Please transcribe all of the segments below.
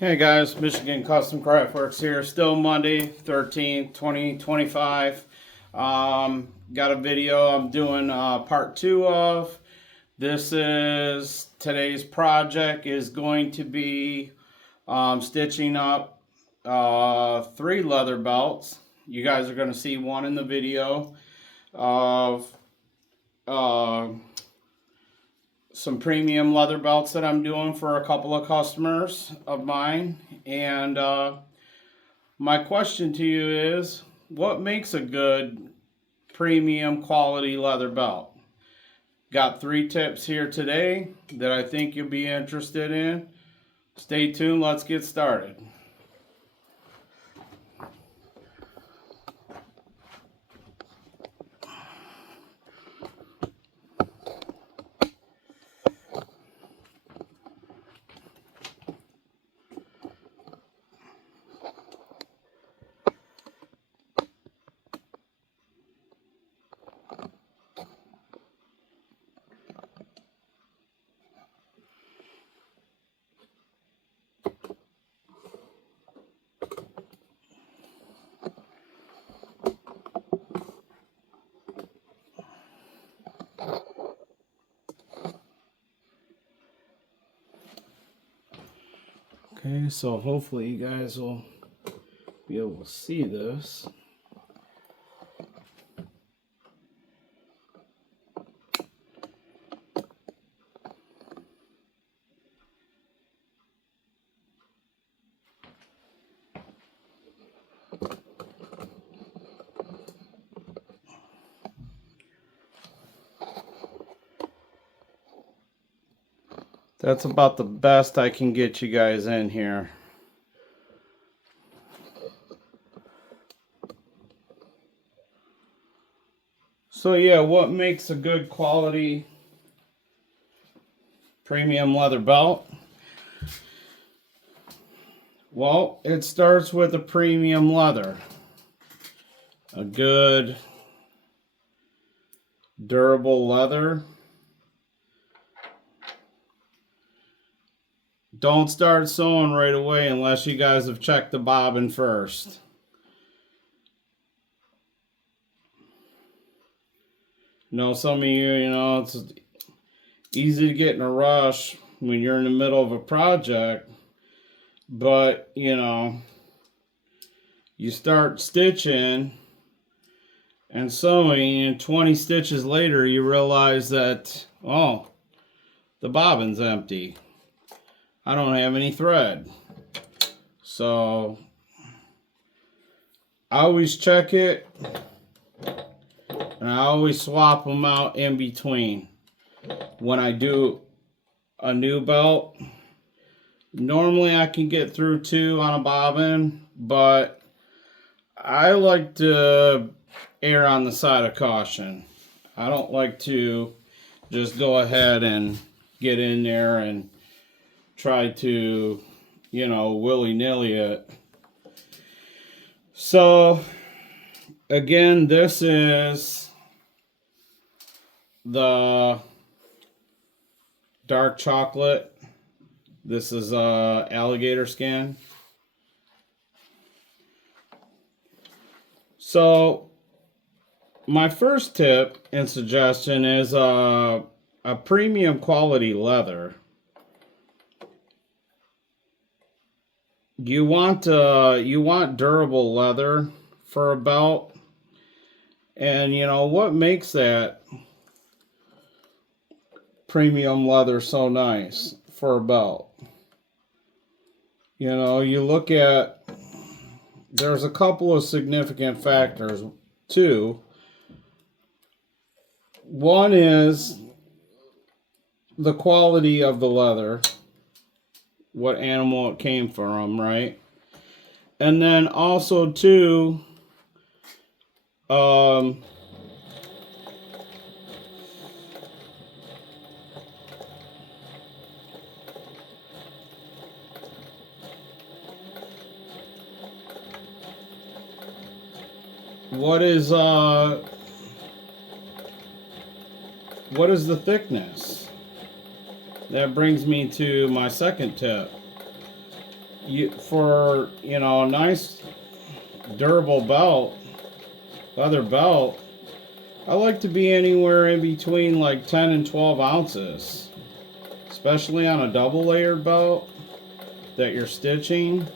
Hey guys, Michigan Custom Craftworks here. Still Monday, 13th, 2025. Got a video I'm doing part 2 of. Today's project is going to be stitching up 3 leather belts. You guys are going to see one in the video of some premium leather belts that I'm doing for a couple of customers of mine. And my question to you is, what makes a good premium quality leather belt? Got 3 tips here today that I think you'll be interested in. Stay tuned, let's get started. Okay, so hopefully you guys will be able to see this. That's about the best I can get you guys in here. So yeah, what makes a good quality premium leather belt? Well, it starts with a premium leather. A good durable leather. Don't start sewing right away unless you guys have checked the bobbin first. Some of you, it's easy to get in a rush when you're in the middle of a project, but, you start stitching and sewing, and 20 stitches later, you realize that, oh, the bobbin's empty. I don't have any thread. So I always check it, and I always swap them out in between. When I do a new belt, normally I can get through 2 on a bobbin, but I like to err on the side of caution. I don't like to just go ahead and get in there and try to, willy-nilly it. So, again, this is the dark chocolate. This is alligator skin. So, my first tip and suggestion is a premium quality leather. You want durable leather for a belt, and what makes that premium leather so nice for a belt? You look at, there's a couple of significant factors too. One is the quality of the leather, what animal it came from, right? And then also too, what is the thickness? That brings me to my second tip. for a nice durable belt, leather belt, I like to be anywhere in between like 10 and 12 ounces, especially on a double layered belt that you're stitching.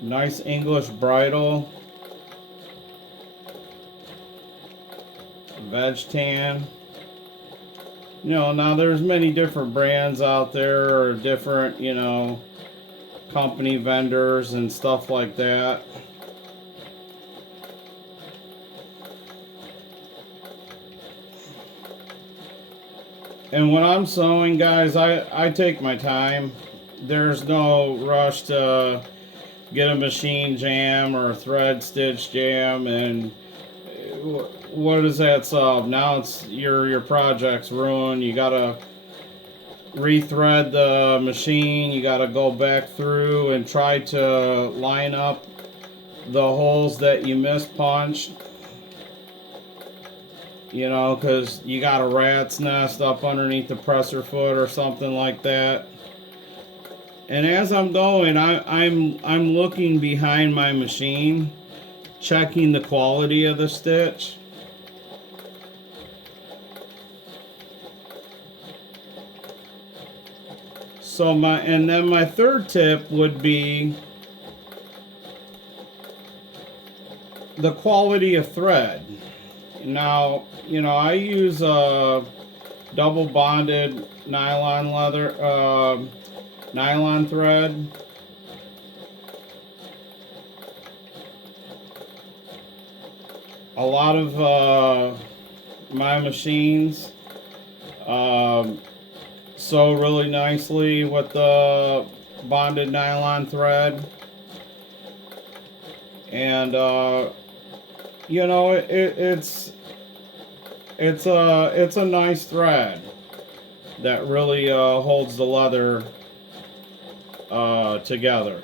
Nice English bridle, veg tan. Now there's many different brands out there, or different, company vendors and stuff like that. And when I'm sewing, guys, I take my time. There's no rush to get a machine jam or a thread stitch jam, and what does that solve? Now it's your project's ruined. You gotta rethread the machine. You gotta go back through and try to line up the holes that you mispunched. Because you got a rat's nest up underneath the presser foot or something like that. And as I'm going, I'm looking behind my machine, checking the quality of the stitch. And then my third tip would be the quality of thread. Now, I use a double bonded nylon thread. A lot of my machines sew really nicely with the bonded nylon thread, and it's a nice thread that really holds the leather together.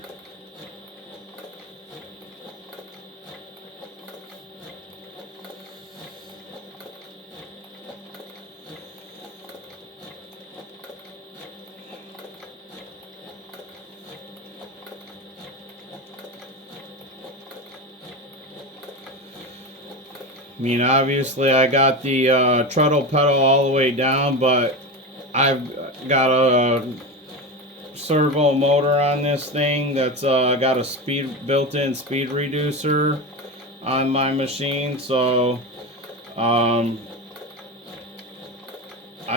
I mean, obviously I got the treadle pedal all the way down, but I've got a servo motor on this thing that's got a built-in speed reducer on my machine, so I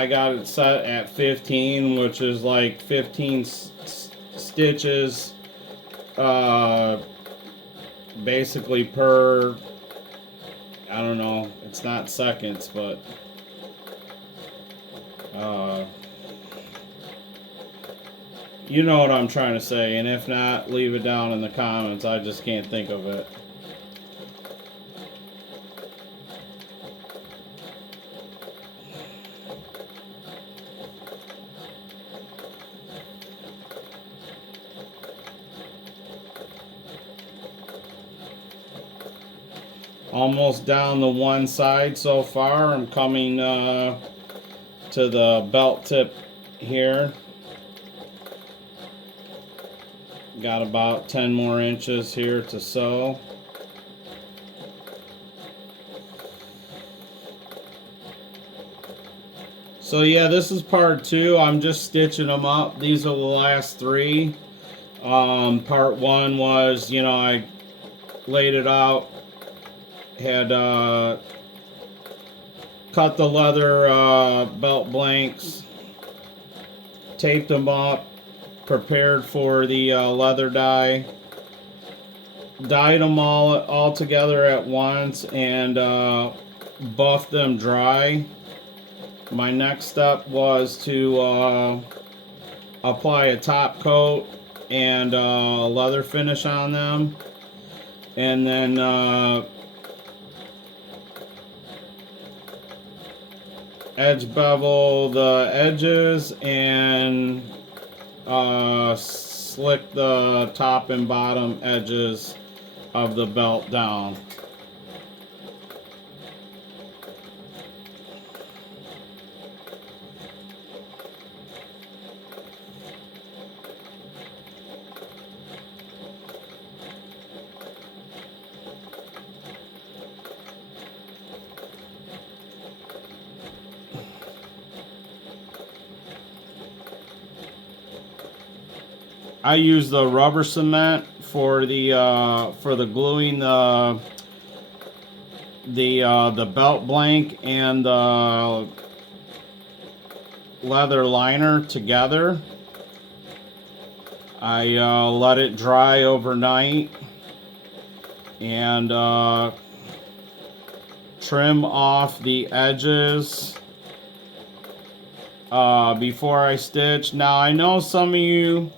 got it set at 15, which is like 15 stitches basically per, I don't know, it's not seconds, but you know what I'm trying to say, and if not, leave it down in the comments. I just can't think of it. Almost down the one side so far. I'm coming to the belt tip here. Got about 10 more inches here to sew. So yeah, this is part 2. I'm just stitching them up. These are the last 3. Part 1 was, I laid it out, had cut the leather belt blanks, taped them up, prepared for the leather dye, dyed them all together at once, and buffed them dry. My next step was to apply a top coat and leather finish on them, and then edge bevel the edges and slick the top and bottom edges of the belt down. I use the rubber cement for the gluing the belt blank and the leather liner together. I let it dry overnight and trim off the edges before I stitch. Now I know some of you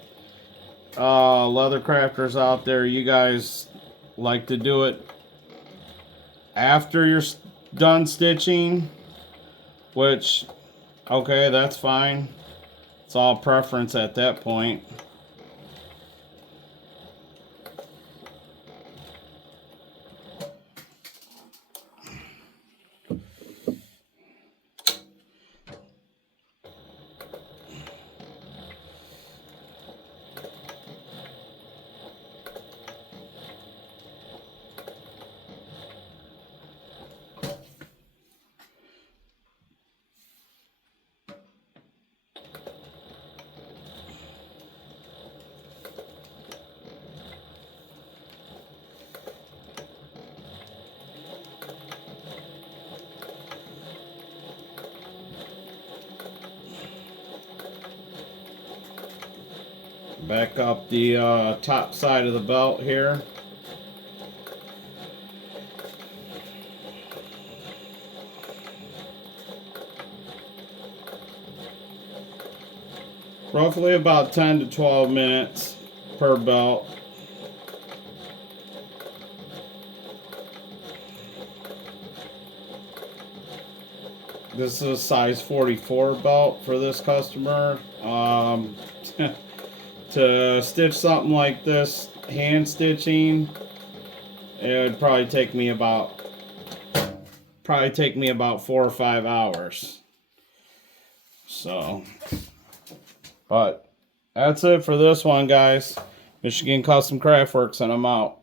leather crafters out there, you guys like to do it after you're done stitching, which, okay, that's fine. It's all preference at that point. Back up the top side of the belt here. Roughly about 10 to 12 minutes per belt. This is a size 44 belt for this customer. To stitch something like this, hand stitching, it would probably take me about 4 or 5 hours. So, but that's it for this one, guys. Michigan Custom Craftworks, and I'm out.